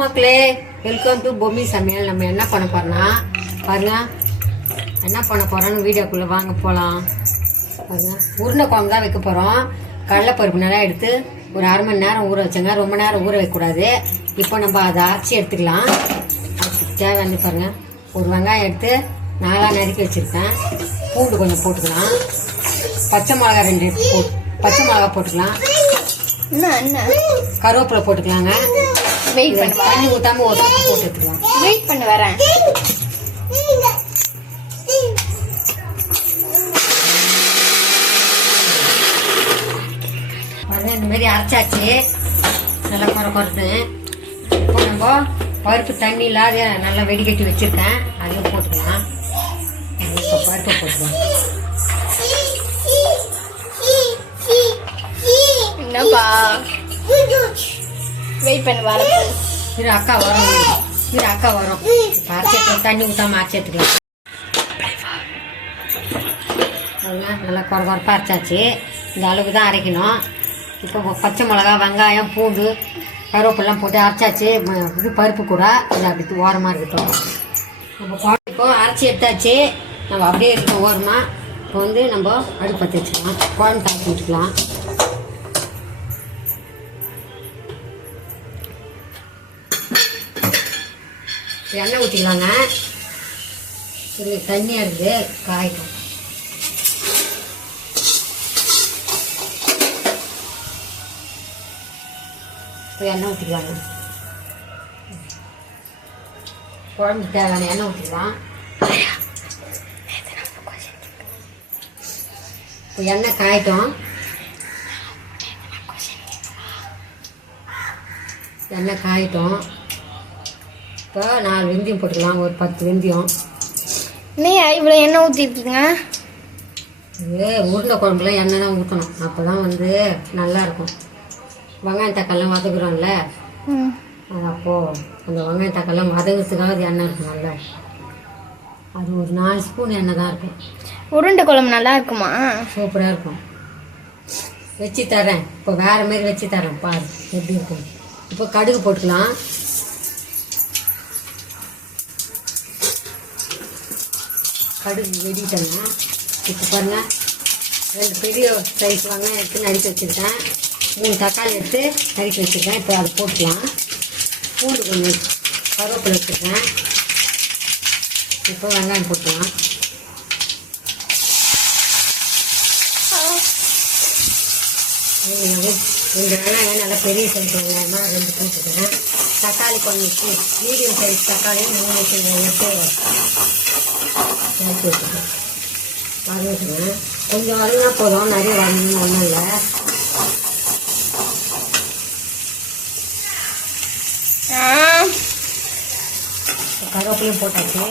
மக்களே, welcome to Bommi சமையல். நம்ம என்ன பண்ண போறோம்னா பாருங்க, என்ன பண்ண போறோம்னு வீடியோக்குள்ள வாங்க போலாம். பாருங்க, உருண்டை குழம்பு தான் வைக்க போறோம். கடலைப்பருப்பு நல்லா எடுத்து ஒரு அரை மணி நேரம் ஊற வச்சோங்க. ரொம்ப நேரம் ஊற வைக்கக்கூடாது. இப்போ நம்ம அதை அரைச்சி எடுத்துக்கலாம். அதுக்கு தேவையான பாருங்க, ஒரு வெங்காயம் எடுத்து நாளாக நறுக்கி வச்சிருக்கேன். பூண்டு கொஞ்சம் போட்டுக்கலாம். பச்சை மிளகா 2 பச்சை மிளகா போட்டுக்கலாம். கருவேப்பிலை போட்டுக்கலாங்க. வெயிட் பண்ண தண்ணி ஊத்தாம ஒரு போட்டு எடுத்துக்கலாம். வெயிட் பண்ண வரேன். இந்த மாதிரி அரைச்சாச்சு, நல்லா குறைத்து. இப்போ நம்ம பருப்பு தண்ணி இல்லாத நல்லா வெடிக்கட்டி வச்சிருக்கேன், அதையும் போட்டுக்கலாம். இப்போ பருப்பை போட்டுக்கலாம். என்னப்பா வெயிட் பண்ண வரேன். இரு அக்கா வரும். அரைச்சி தண்ணி ஊத்தாம அரைச்சி எடுத்துக்கலாம். நல்லா குறைப்பா அரைச்சாச்சு. இந்த அளவுக்கு தான் அரைக்கணும். இப்போ பச்சை மிளகா, வெங்காயம், பூண்டு, கருவேப்பிலாம் போட்டு அரைச்சாச்சு. இது பருப்பு கூட இது அப்படி ஓரமாக இருக்கட்டும். நம்ம இப்போ அரைச்சி எடுத்தாச்சு. நம்ம அப்படியே இருக்கோம் ஓரமாக. இப்போ வந்து நம்ம அடுப்பு பற்ற வச்சுக்கலாம். குழம்பு காய்ச்சி வச்சுக்கலாம். எண்ணெய் ஊற்றிக்கலாங்க. இது தண்ணியாக இருக்குது, காய்க்கும். எண்ணெய் ஊற்றிக்கலாங்க. குழம்புக்கு தேவையான எண்ணெய் ஊற்றிக்கலாம். இப்போ எண்ணெய் காயட்டும். எண்ணெய் காயட்டும். இப்போ 4 வெந்தயம் போட்டுக்கலாம். ஒரு 10 வெந்தயம். இல்லையா இவ்வளோ எண்ணெய் ஊற்றிருக்கீங்க? இது உருண்டை குழம்புல எண்ணெய் தான் ஊற்றணும். அப்போ தான் வந்து நல்லாயிருக்கும். வெங்காயம் தக்காளிலாம் வதக்குறோம்ல, அது அப்போது அந்த வெங்காயம் தக்காளிலாம் வதங்குறதுக்காக அது எண்ணெய் இருக்கும். நல்லா அது ஒரு 4 ஸ்பூன் எண்ணெய் தான் இருக்கும். உருண்டை குழம்பு நல்லா இருக்குமா? சூப்பராக இருக்கும். வச்சு தரேன். இப்போ வேறு மாரி வச்சு தரேன், பாரு எப்படி இருக்கும். இப்போ கடுகு போட்டுக்கலாம். கடுகு வெடிட்டேங்க. இப்போ பாருங்கள், 2 பெரிய சைஸ் வெங்காயம் எடுத்து நறுக்கி வச்சுருக்கேன். 3 தக்காளி எடுத்து நறுக்கி வச்சுருக்கேன். இப்போ அதை போட்டுக்கலாம். பூண்டு கொஞ்சம், கருவேப்பிலை வச்சுருக்கேன். இப்போ வெங்காயம் போட்டுக்கலாம். இந்த வெங்காயம் நல்லா பெரிய சைஸ் வெங்காயமாக 2 போட்டுக்கிறேன். தக்காளி கொஞ்சம் மீடியம் சைஸ் தக்காளி 3 எடுத்து இறக்கி வச்சுக்கேன். வதக்குவேன். கொஞ்சம் வதங்கினா போதும், நிறைய வதங்கணும் ஒன்றும் இல்லை. கருவேப்பிலையும் போட்டாச்சு.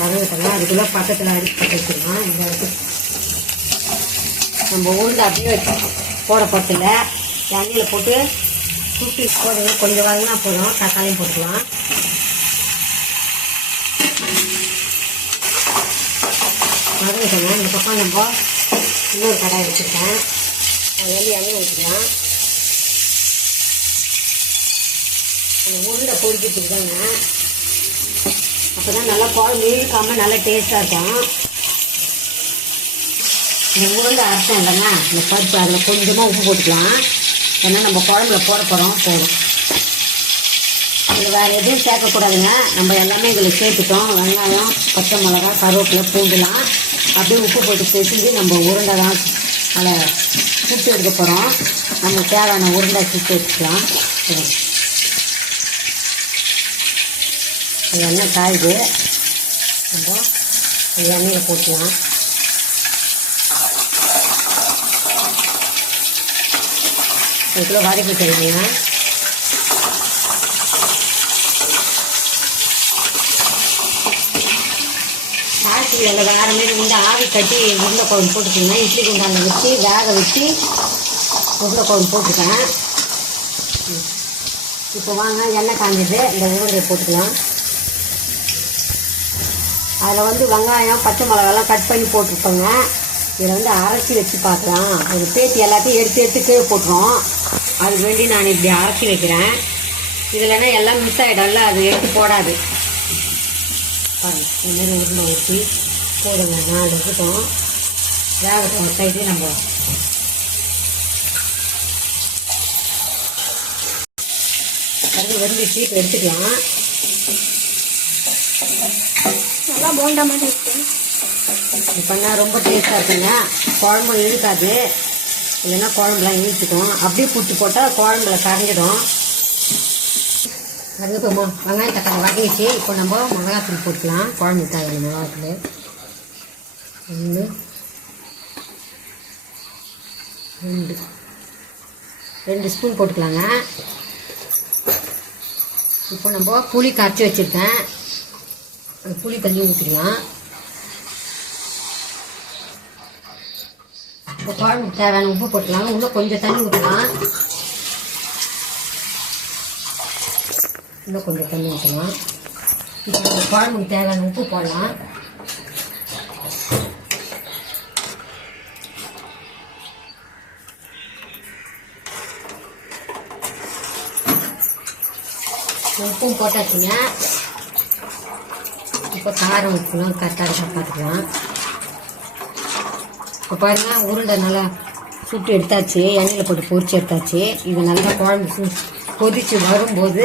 வதங்கிட்டோம்னா அதுக்குள்ளே பக்கத்தில் அடிச்சு போட்டு வச்சுக்கலாம். இந்த அளவுக்கு நம்ம உருண்டை அப்படியே வச்சு போட பத்தில் எண்ணெயில் போட்டு சுட்டி போடுங்க. கொஞ்சம் வதங்கினா போதும். தக்காளியும் போட்டுக்கலாம். வதங்கிட்டோங்க. இந்த பக்கம் நம்ம இன்னொரு கடாய் வச்சுருக்கேன். அது வந்து எண்ணெய் ஊற்றிக்கலாம். அந்த உருண்டை பொடிக்கிறதுக்கு தாங்க. அப்போ தான் நல்லா குழம்பு இழுக்காமல் நல்லா டேஸ்ட்டாக இருக்கும். இந்த உருண்டை அரைச்சோம் இல்லைங்க, இந்த பருப்பு அதில் கொஞ்சமாக உப்பு போட்டுக்கலாம். ஏன்னா நம்ம குழம்புல போட போகிறோம் போதும். இதில் வேறு எதுவும் சேர்க்கக்கூடாதுங்க. நம்ம எல்லாமே இதில் சேர்த்துட்டோம். வெங்காயம், பச்சை மிளகா, கருவேப்பிலை, பூண்டுலாம் அப்படியே உப்பு போட்டு சேர்த்து நம்ம உருண்டை தான் அதில் சுட்டு எடுக்க போகிறோம். நம்ம தேவையான உருண்டை சுட்டு எடுத்துக்கலாம். எண்ணெய் காயுது, நம்ம எண்ணெயில் போட்டுக்கலாம். இதுக்குள்ளே வதக்கி தருவீங்க. காய்ச்சியில் வேறு மாரி வந்து ஆவி கட்டி உருண்டை குழம்பு போட்டுக்கோங்க. இட்லி குண்டான வச்சு வேக வச்சு உருண்டை குழம்பு போட்டுக்கேன். இப்போ வாங்க, எண்ணெய் காஞ்சது. இந்த உருண்டையை போட்டுக்கலாம். அதில் வந்து வெங்காயம், பச்சை மிளகாலாம் கட் பண்ணி போட்டுருப்போங்க. இதில் வந்து அரைச்சி வச்சு பார்க்கலாம். ஒரு பேத்தி எல்லாத்தையும் எடுத்து கீழே போட்டுரும். அதுக்கு வேண்டி நான் இப்படி அரைச்சி வைக்கிறேன். இதுலன்னா எல்லாம் மிஸ் ஆகிடும்ல, அது எடுத்து போடாது. பாருங்கள், இந்த மாதிரி உருண்டை ஊற்றி போடுங்க. 4 இருக்கட்டும், வேகட்டும் சைடு. நம்ம பாருங்கள் வெந்துச்சு, இப்போ எடுத்துக்கலாம். நல்லா போண்டா மாதிரி இருக்கு. இது பண்ணால் ரொம்ப டேஸ்ட்டாக இருக்குங்க. குழம்பு இழுக்காது, இல்லைன்னா குழம்புலாம் இழுத்துக்கும். அப்படியே புட்டு போட்டால் குழம்புல கரைஞ்சிடும். அதுக்கு வெங்காயம் தக்காளி வதங்கிச்சு. இப்போ நம்ம மிளகாத்தூள் போட்டுக்கலாம். குழம்பு தேவையான மிளகாத்தூள் 1 2 ஸ்பூன் போட்டுக்கலாங்க. இப்போ நம்ம புளி கரைச்சி வச்சுருக்கேன், புளி தண்ணி ஊற்றிக்கலாம். இப்போ குழம்புக்கு தேவையான உப்பு போட்டுக்கலாம். இன்னும் கொஞ்சம் தண்ணி ஊற்றலாம். இன்னும் கொஞ்சம் தண்ணி ஊற்றலாம். இப்போ நம்ம குழம்புக்கு தேவையான உப்பு போடலாம். உப்பும் போட்டாச்சுங்க. இப்போ காரம் உப்புலாம் கரெக்டாக பார்த்துக்கலாம். இப்போ பாருங்கள், உருண்டை நல்லா சுட்டு எடுத்தாச்சு, எண்ணெயில் போட்டு பொரிச்சு எடுத்தாச்சு. இது நல்லா குழம்பு கொதிச்சு வரும்போது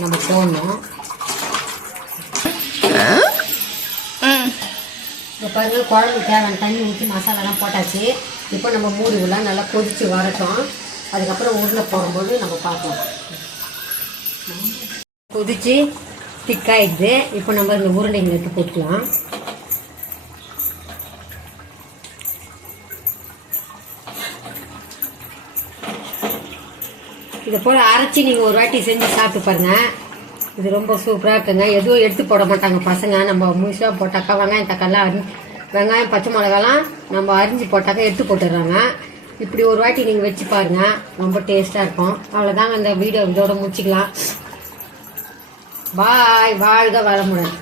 நம்ம போடணும். இப்போ பாருங்கள், குழம்பு தேவையான தண்ணி ஊற்றி மசாலாலாம் போட்டாச்சு. இப்போ நம்ம மூடி விடலாம், நல்லா கொதிச்சு வரட்டும். அதுக்கப்புறம் உருண்டை போடும்போது நம்ம பார்ப்போம். கொதிச்சு திக்காயிடுது. இப்போ நம்ம இந்த உருண்டைங்களை எடுத்து போட்டுக்கலாம். இதை போல் அரைச்சி நீங்கள் ஒரு வாட்டி செஞ்சு சாப்பிட்டு பாருங்கள். இது ரொம்ப சூப்பராக இருக்குங்க. எதுவும் எடுத்து போட மாட்டாங்க பசங்க. நம்ம முழுசாக போட்டாக்கா வெங்காயம் தக்காளிலாம் வெங்காயம் பச்சை மிளகாலாம் நம்ம அரிஞ்சு போட்டாக்கா எடுத்து போட்டுடுறாங்க. இப்படி ஒரு வாட்டி நீங்கள் வச்சு பாருங்கள், ரொம்ப டேஸ்ட்டாக இருக்கும். அவ்வளோதாங்க, இந்த வீடியோ இதோட முடிச்சிக்கலாம். பாய். வாழ்க வளமுடன்.